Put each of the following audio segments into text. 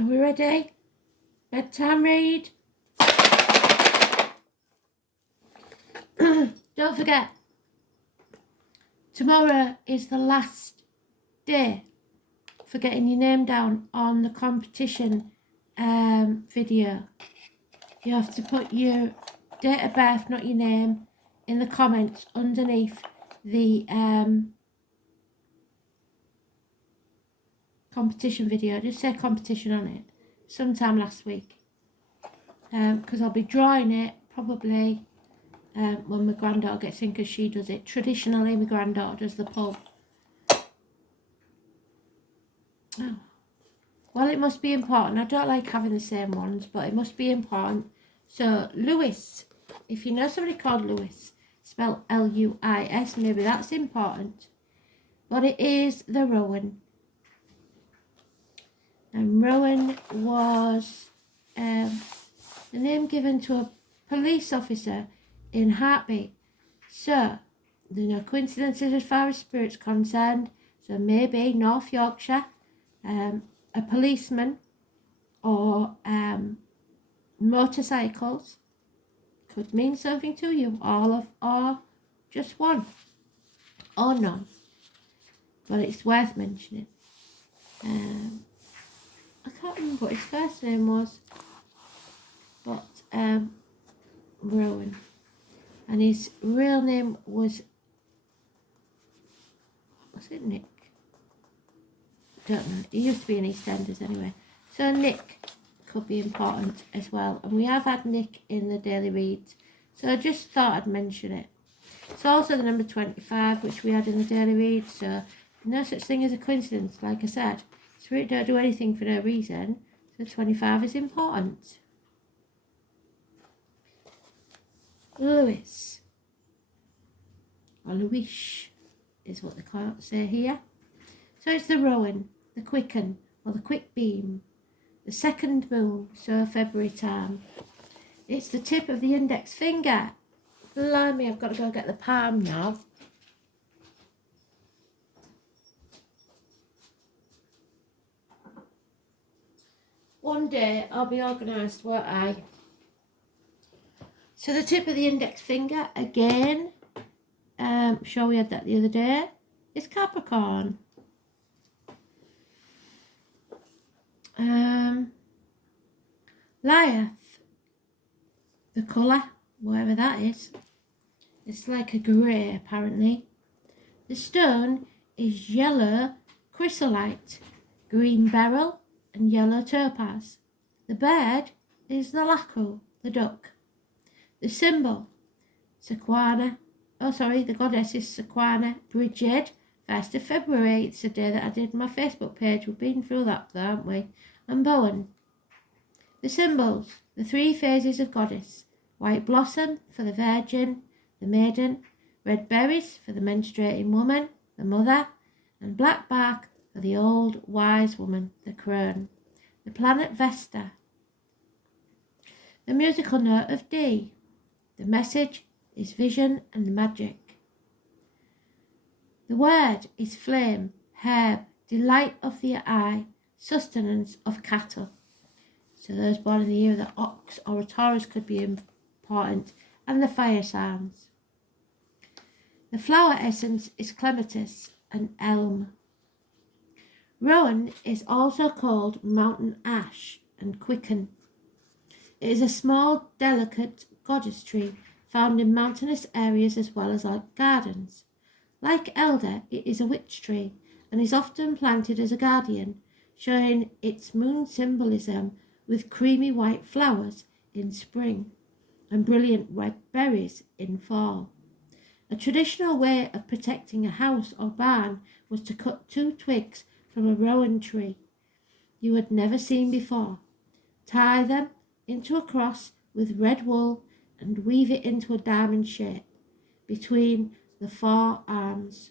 Are we ready? Bedtime read. Don't forget, tomorrow is the last day for getting your name down on the competition video. You have to put your date of birth, not your name, in the comments underneath the competition video. Just say competition on it sometime last week, because I'll be drawing it probably when my granddaughter gets in, because she does it. Traditionally, my granddaughter does the pull. Oh. Well, it must be important. I don't like having the same ones, but it must be important. So, Lewis, if you know somebody called Lewis, spelled L-U-I-S, maybe that's important. But it is the Rowan. And Rowan was the name given to a police officer in Heartbeat. So, there's no coincidences as far as spirit's concerned. So maybe North Yorkshire, a policeman, or motorcycles could mean something to you. All of, or just one, or none. But it's worth mentioning. I can't remember what his first name was, but Rowan. And his real name was it Nick? Don't know. He used to be in EastEnders anyway. So Nick could be important as well. And we have had Nick in the daily reads. So I just thought I'd mention it. It's also the number 25, which we had in the daily read. So no such thing as a coincidence, like I said. Spirit don't do anything for no reason. So 25 is important. Lewis, or Lewis is what they say here. So it's the Rowan, the Quicken, or the Quick Beam, the second moon, so February time. It's the tip of the index finger. Blimey, I've got to go get the palm now. One day I'll be organised, won't I? So the tip of the index finger, again, sure we had that the other day, is Capricorn. Liath, the colour, whatever that is, it's like a grey apparently. The stone is yellow chrysolite, green beryl and yellow topaz. The bird is the lackle, the duck. The symbol, Sequana, the goddess is Sequana Brigid, 1st of February. It's the day that I did my Facebook page. We've been through that though, haven't we? And Bowen. The symbols, the three phases of goddess. White blossom for the virgin, the maiden. Red berries for the menstruating woman, the mother. And black bark for the old wise woman, the crone. The planet Vesta. The musical note of D. The message is vision and magic. The word is flame, herb, delight of the eye, sustenance of cattle. So those born in the year of the ox or a Taurus could be important. And the fire signs. The flower essence is clematis and elm. Rowan is also called mountain ash and quicken. It is a small, delicate goddess tree found in mountainous areas as well as our gardens. Like elder, it is a witch tree and is often planted as a guardian, showing its moon symbolism with creamy white flowers in spring and brilliant red berries in fall. A traditional way of protecting a house or barn was to cut 2 twigs from a rowan tree you had never seen before, tie them into a cross with red wool and weave it into a diamond shape between the 4 arms.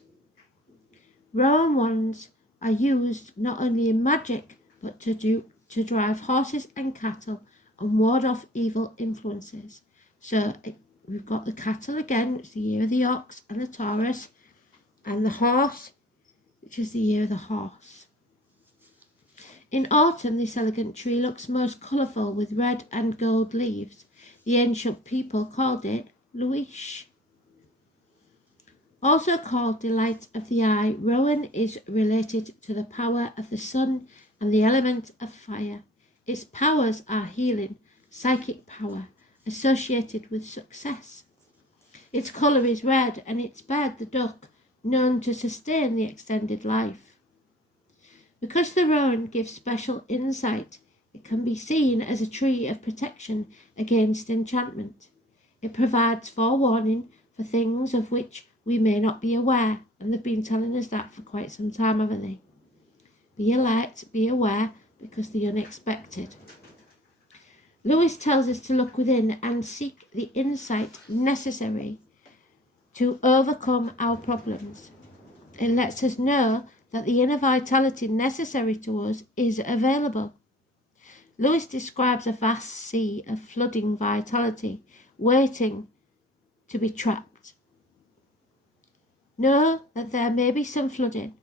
Rowan wands are used not only in magic but to drive horses and cattle and ward off evil influences. So we've got the cattle again, which is the year of the ox and the Taurus, and the horse, which is the year of the horse. In autumn, this elegant tree looks most colourful with red and gold leaves. The ancient people called it Luish. Also called delight of the eye, rowan is related to the power of the sun and the element of fire. Its powers are healing, psychic power, associated with success. Its colour is red, and its bird, the duck, known to sustain the extended life. Because the rowan gives special insight, it can be seen as a tree of protection against enchantment. It provides forewarning for things of which we may not be aware, and they've been telling us that for quite some time, haven't they? Be alert, be aware, because the unexpected. Lewis tells us to look within and seek the insight necessary to overcome our problems. It lets us know that the inner vitality necessary to us is available. Lewis describes a vast sea of flooding vitality, waiting to be trapped. Know that there may be some flooding,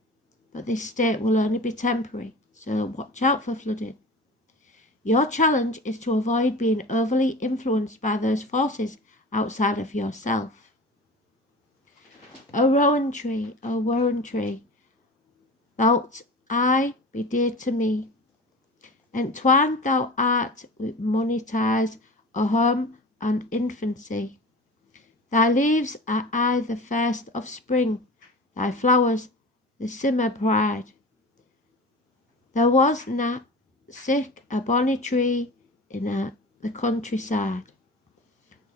but this state will only be temporary, so watch out for flooding. Your challenge is to avoid being overly influenced by those forces outside of yourself. O rowan tree, thou'lt aye be dear to me. Entwined thou art with money ties, o home and infancy. Thy leaves are aye the first of spring, thy flowers the summer pride. There was na sic a bonny tree in the countryside.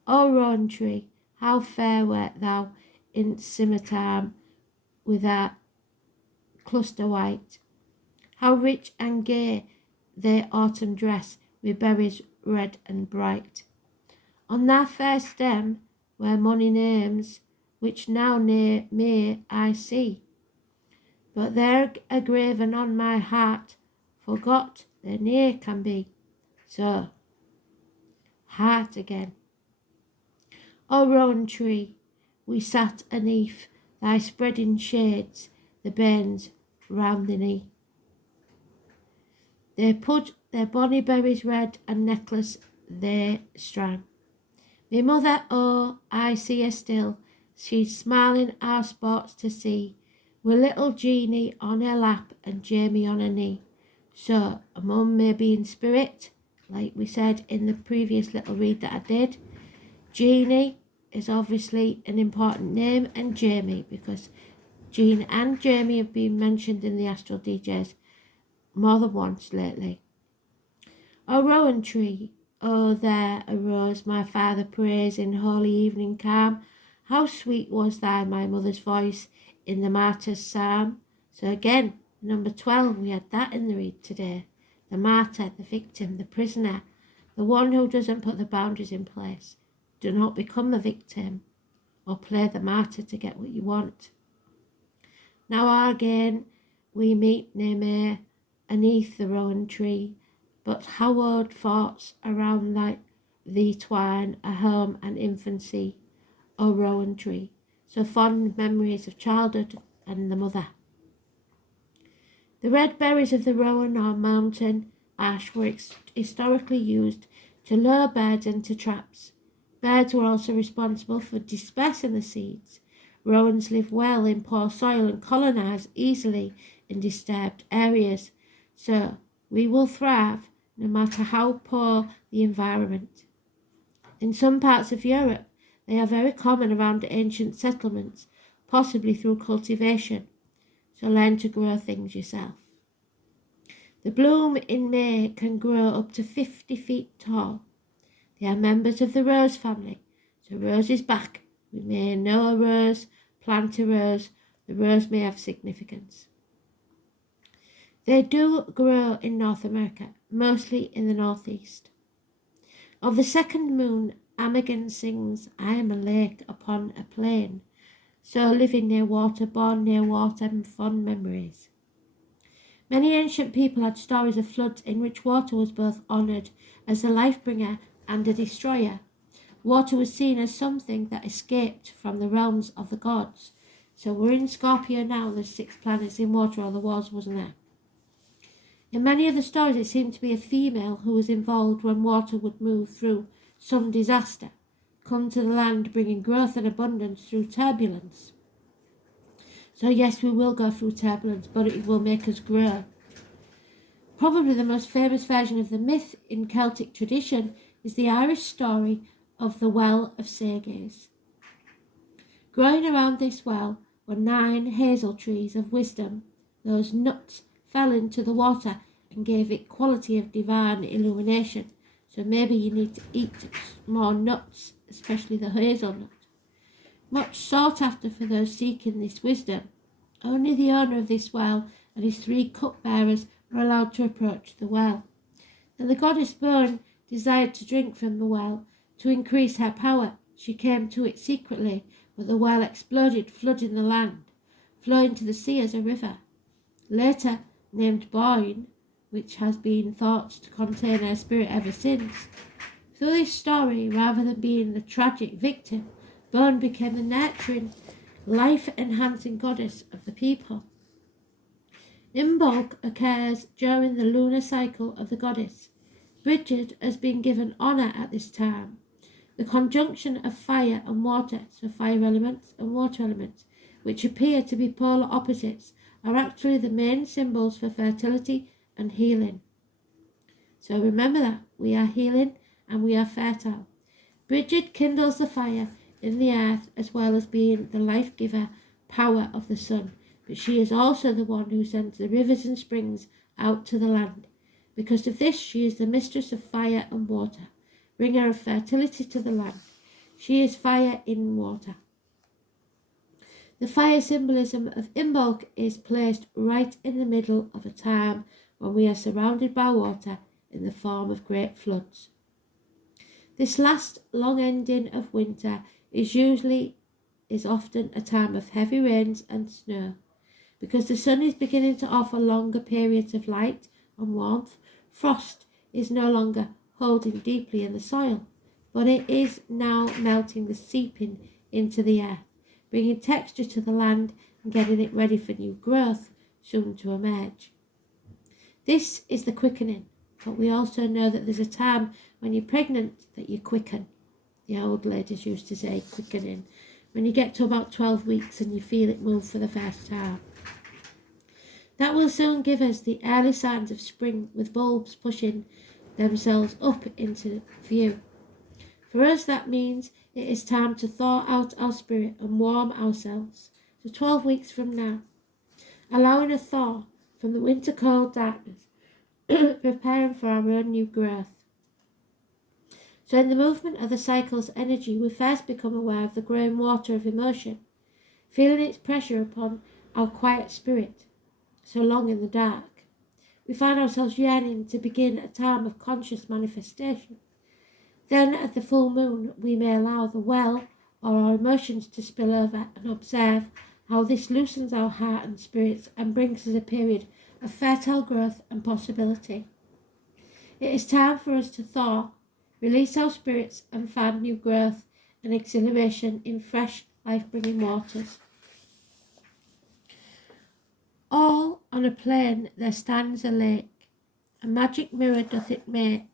O rowan tree, how fair wert thou in summertime with a cluster white. How rich and gay their autumn dress with berries red and bright. On thy fair stem were many names, which now near me I see. But they're graven on my heart, forgot they ne'er can be. So, heart again. O rowan tree, we sat aneath thy spreading shades, the bairns round the knee. They put their bonny berries red and necklace they strang. Me mother, oh, I see her still, she's smiling our sports to see, with little Jeanie on her lap and Jamie on her knee. So, a mum may be in spirit, like we said in the previous little read that I did. Jeanie is obviously an important name, and Jamie, because Jean and Jamie have been mentioned in the Astral DJs more than once lately. O rowan tree, oh there arose my father praise in holy evening calm. How sweet was thy, my mother's voice, in the martyr's psalm. So again, number 12, we had that in the read today. The martyr, the victim, the prisoner, the one who doesn't put the boundaries in place. Do not become the victim or play the martyr to get what you want. Now again we meet nae mair aneath the rowan tree, but hallowed thoughts around thee twine, a home and infancy, O rowan tree. So fond memories of childhood and the mother. The red berries of the rowan or mountain ash were historically used to lure birds into traps. Birds were also responsible for dispersing the seeds. Rowans live well in poor soil and colonize easily in disturbed areas. So we will thrive no matter how poor the environment. In some parts of Europe, they are very common around ancient settlements, possibly through cultivation. So learn to grow things yourself. The bloom in May can grow up to 50 feet tall. They are members of the rose family. So rose is back. We may know a rose, plant a rose. The rose may have significance. They do grow in North America, mostly in the northeast. Of the second moon, Amagan sings, I am a lake upon a plain. So living near water, born near water, and fond memories. Many ancient people had stories of floods in which water was both honoured as the life-bringer and a destroyer. Water was seen as something that escaped from the realms of the gods. So we're in Scorpio now, there's 6 planets in water, or there was, wasn't there? In many of the stories, it seemed to be a female who was involved when water would move through some disaster, come to the land bringing growth and abundance through turbulence. So yes, we will go through turbulence, but it will make us grow. Probably the most famous version of the myth in Celtic tradition is the Irish story of the Well of Sages. Growing around this well were 9 hazel trees of wisdom. Those nuts fell into the water and gave it quality of divine illumination. So maybe you need to eat more nuts, especially the hazelnut. Much sought after for those seeking this wisdom. Only the owner of this well and his 3 cupbearers were allowed to approach the well. And the goddess Bone desired to drink from the well to increase her power. She came to it secretly, but the well exploded, flooding the land, flowing to the sea as a river. Later named Boyne, which has been thought to contain her spirit ever since. Through this story, rather than being the tragic victim, Bone became the nurturing, life-enhancing goddess of the people. Imbolc occurs during the lunar cycle of the goddess. Bridget has been given honour at this time. The conjunction of fire and water, so fire elements and water elements, which appear to be polar opposites, are actually the main symbols for fertility and healing. So remember that we are healing and we are fertile. Bridget kindles the fire in the earth as well as being the life-giver power of the sun, but she is also the one who sends the rivers and springs out to the land. Because of this, she is the mistress of fire and water, bringer of fertility to the land. She is fire in water. The fire symbolism of Imbolc is placed right in the middle of a time when we are surrounded by water in the form of great floods. This last long ending of winter is often a time of heavy rains and snow. Because the sun is beginning to offer longer periods of light and warmth, frost is no longer holding deeply in the soil, but it is now melting and seeping into the earth, bringing texture to the land and getting it ready for new growth soon to emerge. This is the quickening, but we also know that there's a time when you're pregnant that you quicken. The old ladies used to say quickening, when you get to about 12 weeks and you feel it move for the first time. That will soon give us the early signs of spring, with bulbs pushing themselves up into view. For us, that means it is time to thaw out our spirit and warm ourselves. So 12 weeks from now, allowing a thaw from the winter cold darkness, preparing for our own new growth. So in the movement of the cycle's energy, we first become aware of the growing water of emotion, feeling its pressure upon our quiet spirit, so long in the dark. We find ourselves yearning to begin a time of conscious manifestation. Then at the full moon, we may allow the well or our emotions to spill over and observe how this loosens our heart and spirits and brings us a period of fertile growth and possibility. It is time for us to thaw, release our spirits and find new growth and exhilaration in fresh, life-bringing waters. All on a plain there stands a lake, a magic mirror doth it make,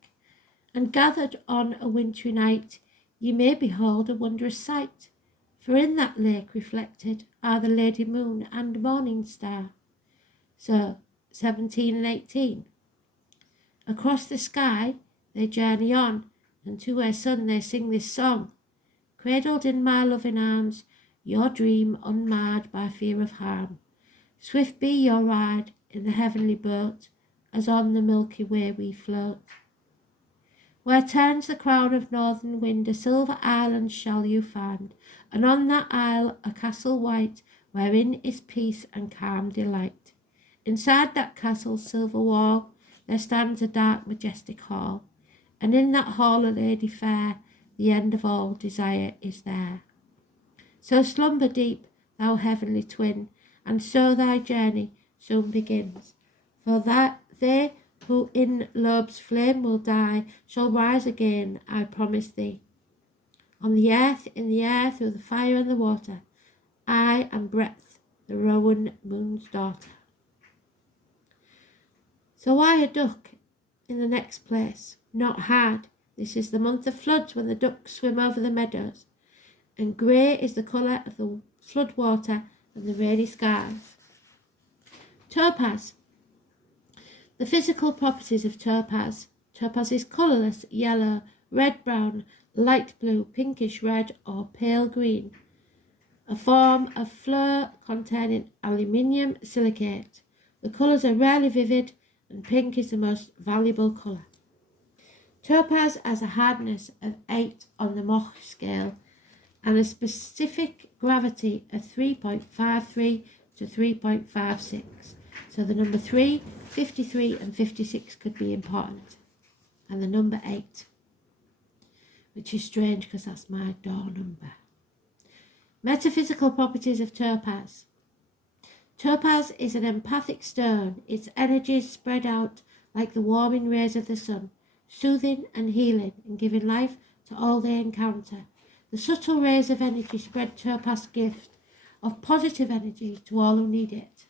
and gathered on a wintry night ye may behold a wondrous sight, for in that lake reflected are the Lady Moon and Morning Star. So 17 and 18. Across the sky they journey on, and to her son they sing this song. Cradled in my loving arms, your dream unmarred by fear of harm. Swift be your ride in the heavenly boat, as on the Milky Way we float. Where turns the crown of northern wind, a silver island shall you find, and on that isle a castle white, wherein is peace and calm delight. Inside that castle's silver wall there stands a dark majestic hall, and in that hall a lady fair, the end of all desire is there. So slumber deep, thou heavenly twin, and so thy journey soon begins. For that they who in love's flame will die shall rise again, I promise thee. On the earth, in the air, through the fire and the water, I am Breath, the rowan moon's daughter. So why a duck in the next place? Not hard. This is the month of floods when the ducks swim over the meadows, and grey is the colour of the flood water and the rainy skies. Topaz. The physical properties of topaz. Topaz is colourless, yellow, red-brown, light blue, pinkish red or pale green. A form of fluor containing aluminium silicate. The colours are rarely vivid and pink is the most valuable colour. Topaz has a hardness of 8 on the Mohs scale and a specific gravity of 3.53 to 3.56. So the number 3, 53 and 56 could be important. And the number 8, which is strange because that's my door number. Metaphysical properties of topaz. Topaz is an empathic stone. Its energies spread out like the warming rays of the sun, soothing and healing and giving life to all they encounter. The subtle rays of energy spread topaz gift of positive energy to all who need it.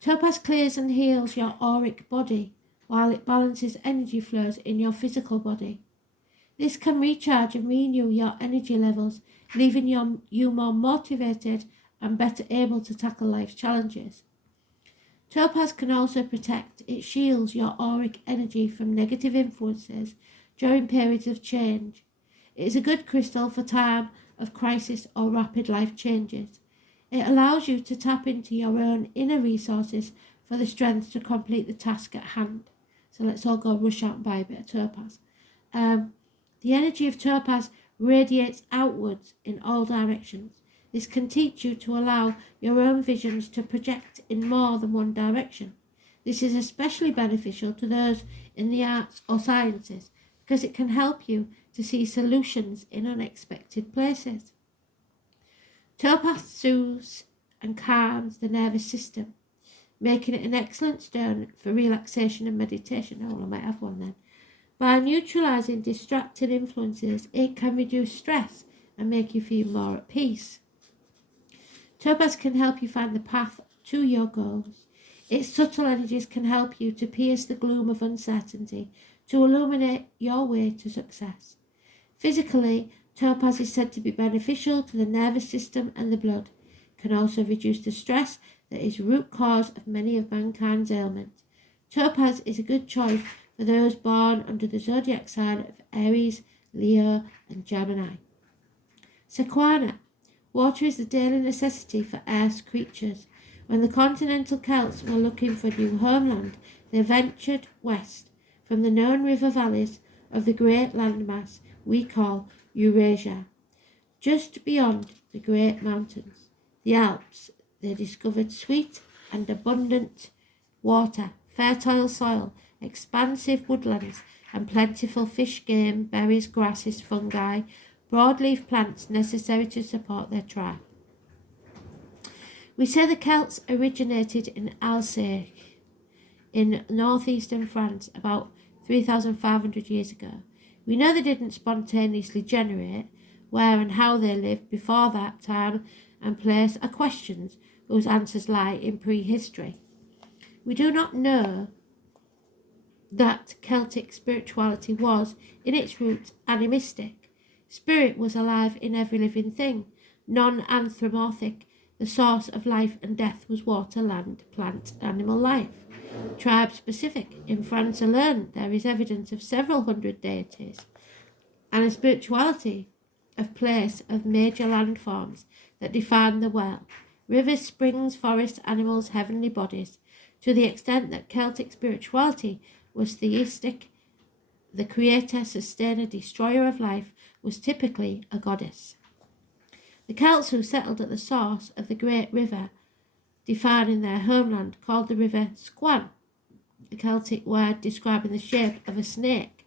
Topaz clears and heals your auric body while it balances energy flows in your physical body. This can recharge and renew your energy levels, leaving you more motivated and better able to tackle life's challenges. Topaz can also protect. It shields your auric energy from negative influences during periods of change. It is a good crystal for time of crisis or rapid life changes. It allows you to tap into your own inner resources for the strength to complete the task at hand. So let's all go rush out and buy a bit of topaz. The energy of topaz radiates outwards in all directions. This can teach you to allow your own visions to project in more than one direction. This is especially beneficial to those in the arts or sciences because it can help you to see solutions in unexpected places. Topaz soothes and calms the nervous system, making it an excellent stone for relaxation and meditation. Oh, I might have one then. By neutralizing distracting influences, it can reduce stress and make you feel more at peace. Topaz can help you find the path to your goals. Its subtle energies can help you to pierce the gloom of uncertainty, to illuminate your way to success. Physically, topaz is said to be beneficial to the nervous system and the blood. It can also reduce the stress that is root cause of many of mankind's ailments. Topaz is a good choice for those born under the zodiac sign of Aries, Leo, and Gemini. Sequana. Water is the daily necessity for earth's creatures. When the continental Celts were looking for new homeland, they ventured west from the known river valleys of the great landmass we call Eurasia. Just beyond the great mountains, the Alps, they discovered sweet and abundant water, fertile soil, expansive woodlands, and plentiful fish, game, berries, grasses, fungi, broadleaf plants necessary to support their tribe. We say the Celts originated in Alsace in northeastern France about 3,500 years ago. We know they didn't spontaneously generate. Where and how they lived before that time and place are questions whose answers lie in prehistory. We do not know that Celtic spirituality was, in its roots, animistic. Spirit was alive in every living thing, non-anthropomorphic. The source of life and death was water, land, plant, animal life. Tribe-specific. In France alone, there is evidence of several hundred deities, and a spirituality of place of major landforms that define the world. Rivers, springs, forests, animals, heavenly bodies. To the extent that Celtic spirituality was theistic, the creator, sustainer, destroyer of life was typically a goddess. The Celts who settled at the source of the great river, defining their homeland, called the river Squan, a Celtic word describing the shape of a snake.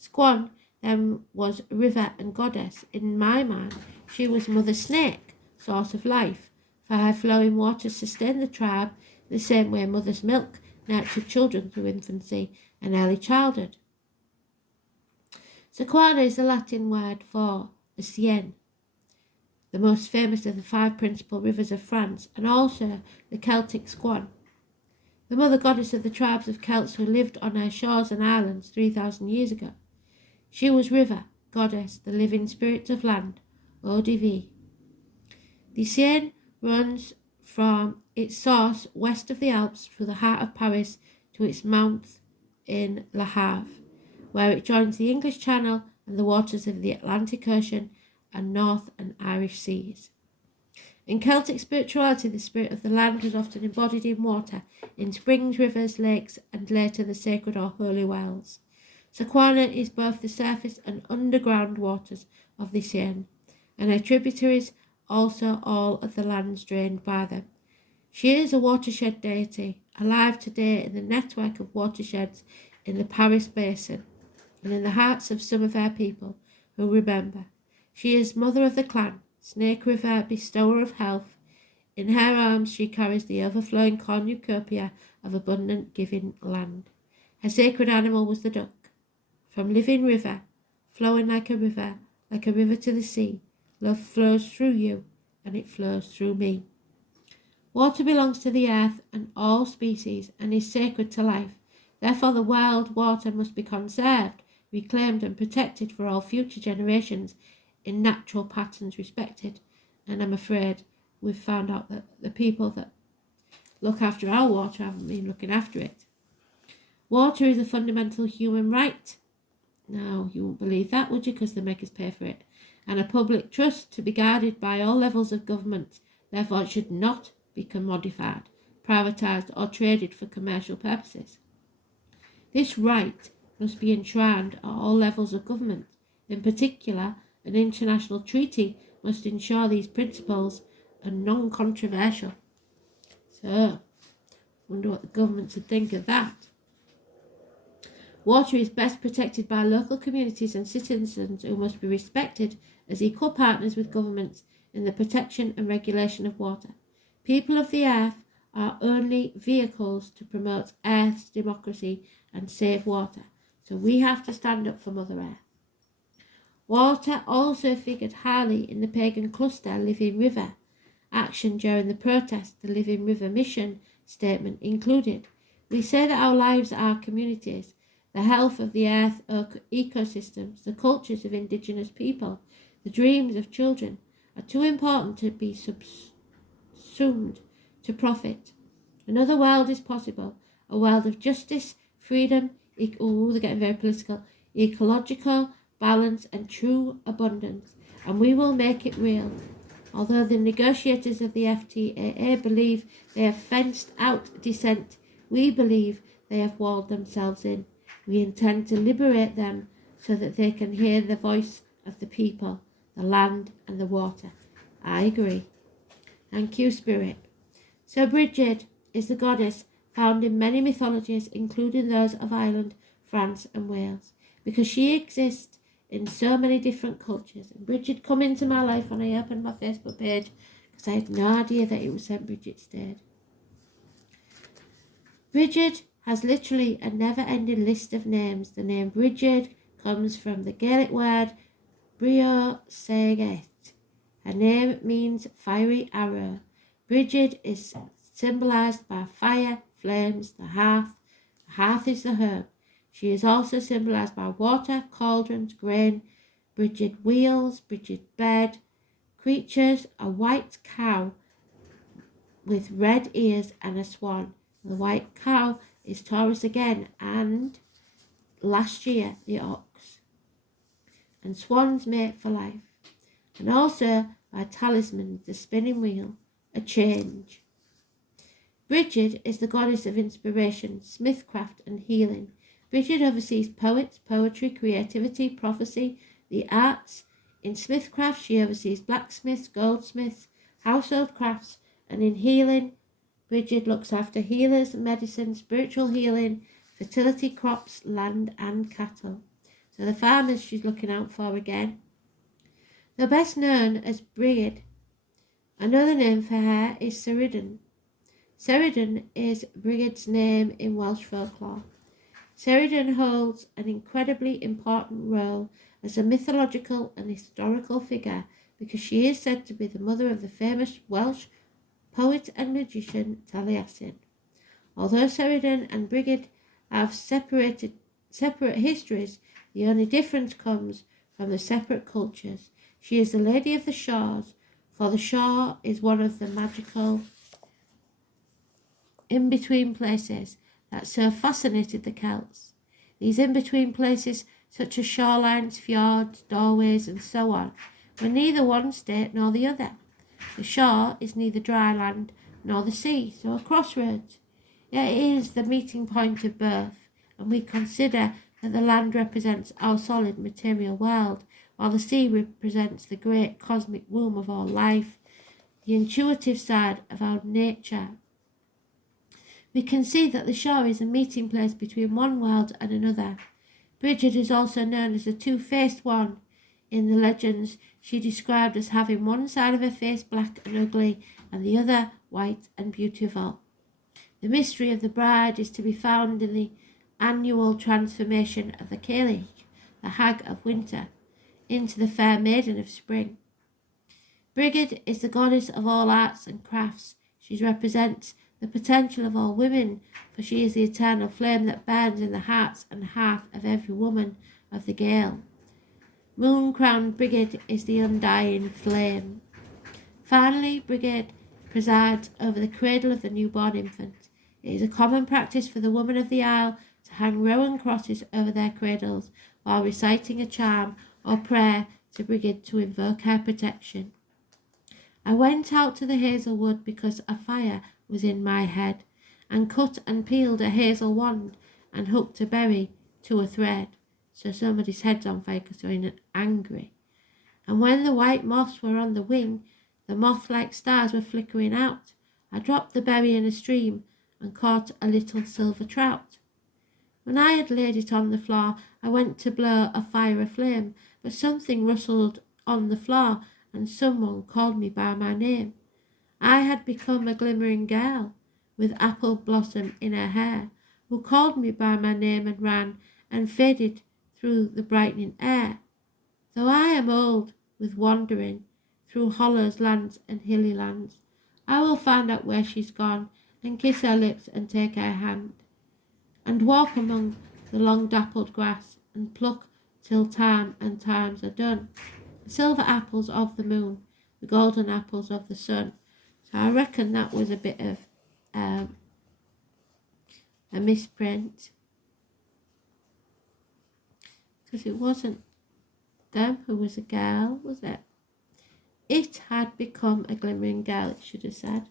Squan then was river and goddess. In my mind, she was Mother Snake, source of life, for her flowing waters sustained the tribe the same way mother's milk nurtured children through infancy and early childhood. Sequana is the Latin word for the Seine, the most famous of the 5 principal rivers of France, and also the Celtic Squan. the mother goddess of the tribes of Celts who lived on our shores and islands 3,000 years ago. She was river, goddess, the living spirit of land, ODV. The Seine runs from its source west of the Alps through the heart of Paris to its mouth in Le Havre, where it joins the English Channel and the waters of the Atlantic Ocean and North and Irish Seas. In Celtic spirituality, the spirit of the land was often embodied in water, in springs, rivers, lakes, and later the sacred or holy wells. Sequana is both the surface and underground waters of the Seine, and her tributaries also all of the lands drained by them. She is a watershed deity, alive today in the network of watersheds in the Paris basin, and in the hearts of some of her people who remember. She is mother of the clan, Snake River, bestower of health. In her arms she carries the overflowing cornucopia of abundant giving land. Her sacred animal was the duck. From living river, flowing like a river to the sea, love flows through you, and it flows through me. Water belongs to the earth and all species, and is sacred to life. Therefore the wild water must be conserved, reclaimed and protected for all future generations in natural patterns respected. And I'm afraid we've found out that the people that look after our water haven't been looking after it. Water is a fundamental human right. Now, you won't believe that, would you? Because they make us pay for it. And a public trust to be guarded by all levels of government. Therefore, it should not be commodified, privatised or traded for commercial purposes. This right must be enshrined at all levels of government. In particular, an international treaty must ensure these principles are non-controversial. So, wonder what the governments would think of that. Water is best protected by local communities and citizens who must be respected as equal partners with governments in the protection and regulation of water. People of the earth are only vehicles to promote Earth's democracy and save water. So we have to stand up for Mother Earth. Water also figured highly in the pagan cluster Living River. Action during the protest, the Living River mission statement included. We say that our lives are communities. The health of the earth ecosystems, the cultures of indigenous people, the dreams of children are too important to be subsumed to profit. Another world is possible, a world of justice, freedom, they're getting very political, ecological balance and true abundance, and we will make it real. Although the negotiators of the FTAA believe they have fenced out dissent, we believe they have walled themselves in. We intend to liberate them so that they can hear the voice of the people, the land and the water. I agree. Thank you, Spirit. So Bridget is the goddess found in many mythologies, including those of Ireland, France and Wales, because she exists in so many different cultures. And Bridget come into my life when I opened my Facebook page because I had no idea that it was St. Bridget's Day. Bridget has literally a never-ending list of names. The name Bridget comes from the Gaelic word Brio Saget. Her name means fiery arrow. Bridget is symbolised by fire, flames, the hearth. The hearth is the home. She is also symbolised by water, cauldrons, grain, Bridget wheels, Bridget bed, creatures, a white cow with red ears and a swan. The white cow is Taurus again, and last year the ox. And swans mate for life. And also by talisman, the spinning wheel, a change. Bridget is the goddess of inspiration, smithcraft and healing. Bridget oversees poets, poetry, creativity, prophecy, the arts. In smithcraft she oversees blacksmiths, goldsmiths, household crafts, and in healing Bridget looks after healers, medicine, spiritual healing, fertility, crops, land and cattle. So the farmers she's looking out for again. Though best known as Brigid, another name for her is Cerridon. Cerridon is Brigid's name in Welsh folklore. Cerridon holds an incredibly important role as a mythological and historical figure because she is said to be the mother of the famous Welsh poet and magician Taliesin. Although Sheridan and Brigid have separate histories, the only difference comes from the separate cultures. She is the Lady of the Shores, for the shore is one of the magical in-between places that so fascinated the Celts. These in-between places, such as shorelines, fjords, doorways, and so on, were neither one state nor the other. The shore is neither dry land nor the sea, so a crossroads. Yet it is the meeting point of birth, and we consider that the land represents our solid material world, while the sea represents the great cosmic womb of all life, the intuitive side of our nature. We can see that the shore is a meeting place between one world and another. Bridget is also known as the two-faced one. In the legends, she described as having one side of her face black and ugly, and the other white and beautiful. The mystery of the bride is to be found in the annual transformation of the Cailleach, the hag of winter, into the fair maiden of spring. Brigid is the goddess of all arts and crafts. She represents the potential of all women, for she is the eternal flame that burns in the hearts and hearth of every woman of the Gael. Moon-crowned Brigid is the undying flame. Finally, Brigid presides over the cradle of the newborn infant. It is a common practice for the women of the Isle to hang rowan crosses over their cradles while reciting a charm or prayer to Brigid to invoke her protection. I went out to the hazel wood because a fire was in my head, and cut and peeled a hazel wand and hooked a berry to a thread. So somebody's head's on fire because they're angry. And when the white moths were on the wing, the moth-like stars were flickering out. I dropped the berry in a stream and caught a little silver trout. When I had laid it on the floor, I went to blow a fire aflame, but something rustled on the floor, and someone called me by my name. I had become a glimmering girl, with apple blossom in her hair, who called me by my name and ran, and faded through the brightening air. Though I am old with wandering through hollows, lands, and hilly lands, I will find out where she's gone, and kiss her lips and take her hand, and walk among the long dappled grass, and pluck till time and times are done. The silver apples of the moon, the golden apples of the sun. So I reckon that was a bit of a misprint, because it wasn't them who was a girl, was it? It had become a glimmering girl, it should have said.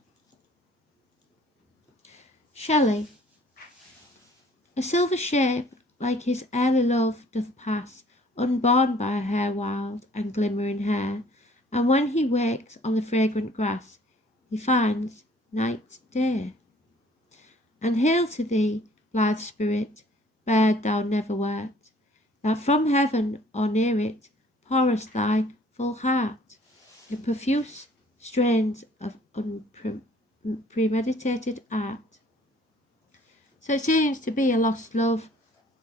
Shelley. A silver shape, like his early love, doth pass, unborn by her wild and glimmering hair, and when he wakes on the fragrant grass, he finds night day. And hail to thee, blithe spirit, bird thou never wert, that from heaven or near it pourest thy full heart in profuse strains of unpremeditated art. So it seems to be a lost love,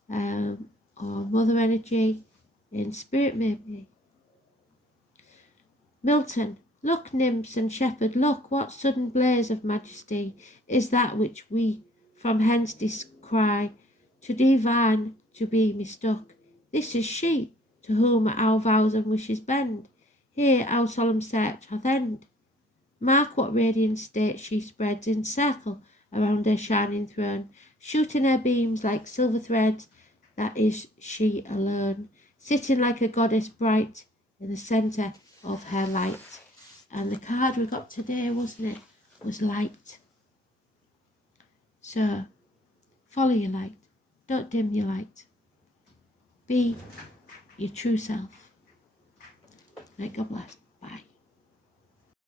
or mother energy in spirit, maybe. Milton. Look, nymphs and shepherd, look, what sudden blaze of majesty is that which we from hence descry, to divine to be mistook. This is she, to whom our vows and wishes bend. Here our solemn search hath end. Mark what radiant state she spreads in circle around her shining throne, shooting her beams like silver threads, that is she alone, sitting like a goddess bright in the centre of her light. And the card we got today, wasn't it, was light. So, follow your light. Don't dim your light. Be your true self. Right, God bless.